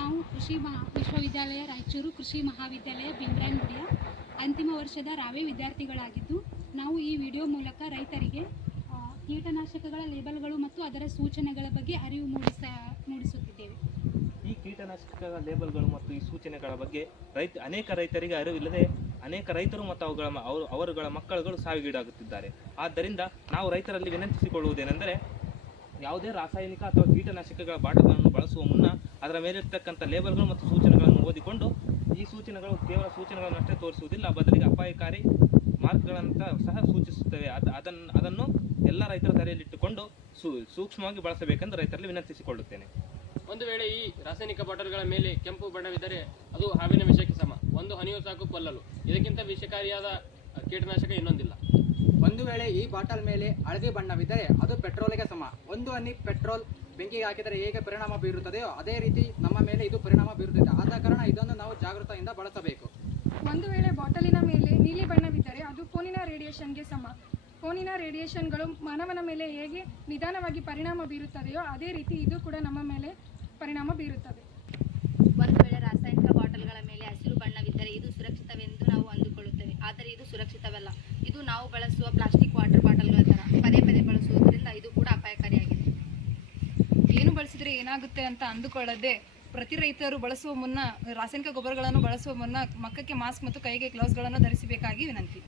ನಾವು ಕೃಷಿ ವಿಶ್ವವಿದ್ಯಾಲಯ ರಾಯಚೂರು ಕೃಷಿ ಮಹಾವಿದ್ಯಾಲಯ ಭೀಮರಾಯನಗುಡಿಯ ಅಂತಿಮ ವರ್ಷದ ರಾವೆ ವಿದ್ಯಾರ್ಥಿಗಳಾಗಿದ್ದು ನಾವು ಈ ವಿಡಿಯೋ ಮೂಲಕ ರೈತರಿಗೆ ಕೀಟನಾಶಕಗಳ ಲೇಬಲ್ಗಳು ಮತ್ತು ಅದರ ಸೂಚನೆಗಳ ಬಗ್ಗೆ ಅರಿವು ಮೂಡಿಸುತ್ತಿದ್ದೇವೆ. ಈ ಕೀಟನಾಶಕಗಳ ಲೇಬಲ್ಗಳು ಮತ್ತು ಈ ಸೂಚನೆಗಳ ಬಗ್ಗೆ ಅನೇಕ ರೈತರಿಗೆ ಅರಿವಿಲ್ಲದೆ ಅನೇಕ ರೈತರು ಮತ್ತು ಅವರುಗಳ ಮಕ್ಕಳುಗಳು ಸಾವಿಗೀಡಾಗುತ್ತಿದ್ದಾರೆ. ಆದ್ದರಿಂದ ನಾವು ರೈತರಲ್ಲಿ ವಿನಂತಿಸಿಕೊಳ್ಳುವುದೇನೆಂದರೆ, ಯಾವುದೇ ರಾಸಾಯನಿಕ ಅಥವಾ ಕೀಟನಾಶಕಗಳ ಬಾಟಲಿಗಳನ್ನು ಬಳಸುವ ಮುನ್ನ ಅದರ ಮೇಲಿರ್ತಕ್ಕಂಥ ಲೇಬಲ್ಗಳು ಮತ್ತು ಸೂಚನೆಗಳನ್ನು ಓದಿಕೊಂಡು, ಈ ಸೂಚನೆಗಳು ಕೇವಲ ಸೂಚನೆಗಳನ್ನಷ್ಟೇ ತೋರಿಸುವುದಿಲ್ಲ, ಬದಲಿಗೆ ಅಪಾಯಕಾರಿ ಮಾರ್ಗಗಳಂತ ಸಹ ಸೂಚಿಸುತ್ತವೆ. ಅದನ್ನು ಎಲ್ಲ ರೈತರ ತಲೆಯಲ್ಲಿಟ್ಟುಕೊಂಡು ಸೂಕ್ಷ್ಮವಾಗಿ ಬಳಸಬೇಕೆಂದು ರೈತರಲ್ಲಿ ವಿನಂತಿಸಿಕೊಳ್ಳುತ್ತೇನೆ. ಒಂದು ವೇಳೆ ಈ ರಾಸಾಯನಿಕ ಬಾಟಲ್ಗಳ ಮೇಲೆ ಕೆಂಪು ಬಣ್ಣವಿದ್ದರೆ ಅದು ಹಾವಿನ ವಿಷಕ್ಕೆ ಸಮ. ಒಂದು ಹನಿಯು ಸಾಕು ಕೊಲ್ಲಲು. ಇದಕ್ಕಿಂತ ವಿಷಕಾರಿಯಾದ ಕೀಟನಾಶಕ ಇನ್ನೊಂದಿಲ್ಲ. ಒಂದು ವೇಳೆ ಈ ಬಾಟಲ್ ಮೇಲೆ ಹಳದಿ ಬಣ್ಣವಿದ್ದರೆ ಅದು ಪೆಟ್ರೋಲ್ಗೆ ಸಮ. ಒಂದು ಹನಿ ಪೆಟ್ರೋಲ್ ಬೆಂಕಿಗೆ ಹಾಕಿದರೆ ಹೇಗೆ ಪರಿಣಾಮ ಬೀರುತ್ತದೆಯೋ ಅದೇ ರೀತಿ ನಮ್ಮ ಮೇಲೆ ಇದು ಪರಿಣಾಮ ಬೀರುತ್ತದೆ. ಆದ ಕಾರಣ ಇದನ್ನು ನಾವು ಜಾಗೃತೆಯಿಂದ ಬಳಸಬೇಕು. ಒಂದು ವೇಳೆ ಬಾಟಲಿನ ಮೇಲೆ ನೀಲಿ ಬಣ್ಣವಿದ್ದರೆ ಅದು ಫೋನಿನ ರೇಡಿಯೇಷನ್ಗೆ ಸಮ. ಫೋನಿನ ರೇಡಿಯೇಷನ್ಗಳು ಮಾನವನ ಮೇಲೆ ಹೇಗೆ ನಿಧಾನವಾಗಿ ಪರಿಣಾಮ ಬೀರುತ್ತದೆಯೋ ಅದೇ ರೀತಿ ಇದು ಕೂಡ ನಮ್ಮ ಮೇಲೆ ಪರಿಣಾಮ ಬೀರುತ್ತದೆ. ಒಂದು ವೇಳೆ ರಾಸಾಯನಿಕ ಬಾಟಲ್ಗಳ ಮೇಲೆ ಹಸಿರು ಬಣ್ಣವಿದ್ದರೆ ಇದು ಸುರಕ್ಷಿತವೆಂದು ನಾವು ಅಂದುಕೊಳ್ಳುತ್ತೇವೆ, ಆದರೆ ಇದು ಸುರಕ್ಷಿತವಲ್ಲ. ಇದು ನಾವು ಬಳಸುವ ಪ್ಲಾಸ್ಟಿಕ್ ವಾಟರ್ ಬಾಟಲ್ಗಳ ಥರ ಪದೇ ಪದೇ ಬಳಸುವುದರಿಂದ ಇದು ಕೂಡ ಅಪಾಯಕಾರಿಯಾಗಿದೆ. ಏನು ಬಳಸಿದರೆ ಏನಾಗುತ್ತೆ ಅಂತ ಅಂದುಕೊಳ್ಳದೆ ಪ್ರತಿ ರೈತರು ಬಳಸುವ ಮುನ್ನ ರಾಸಾಯನಿಕ ಗೊಬ್ಬರಗಳನ್ನು ಬಳಸುವ ಮುನ್ನ ಮಕ್ಕಕ್ಕೆ ಮಾಸ್ಕ್ ಮತ್ತು ಕೈಗೆ ಗ್ಲೌಸ್ಗಳನ್ನು ಧರಿಸಬೇಕಾಗಿ ವಿನಂತಿ.